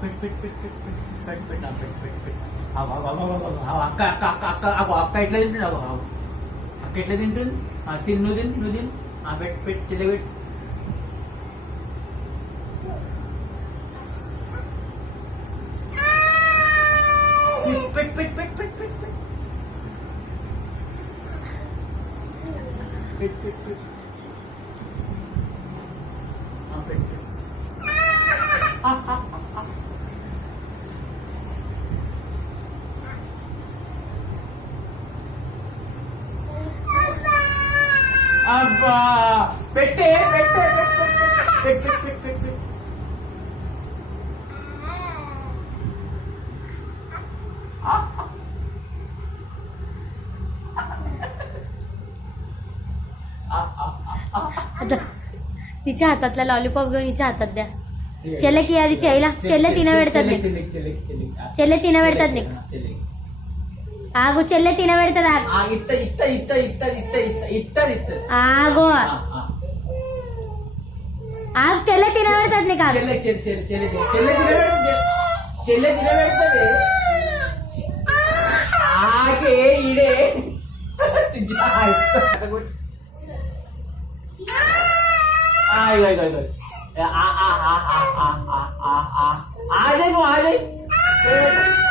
పెట్టు పెట్టు పెట్టు పెట్టు పెట్టు పెట్టు పెట్టు పెట్టు పెట్టు పెట్టు అక్క అక్క అక్క అక్క అక్క అక్క ఎట్లా తింటుంది అక్క ఎట్లా తింటుంది తిను నువ్వు తిను పెట్టు పెట్టు చెల్లె పెట్టు పెట్టు పెట్టు పెట్టు పెట్టు పెట్టు పెట్టు పెట్టు పెట్టు అబ్బా పెట్టే పెట్టే పెట్టు పెట్టు పెట్టు పెట్టు तिच्या हातातला लॉलीपॉप घेऊन हिच्या हातात द्या చెల్లెకి అది చేయలా చెల్లె తినబెడతది చెల్లె తినబెడతది నీకు ఆగు చెల్లె తినబెడతది ఆగు ఆగు చెల్లె తినబెడతది నీకు చెల్లె తినబెడతది ఆగే ఈడే आ जाए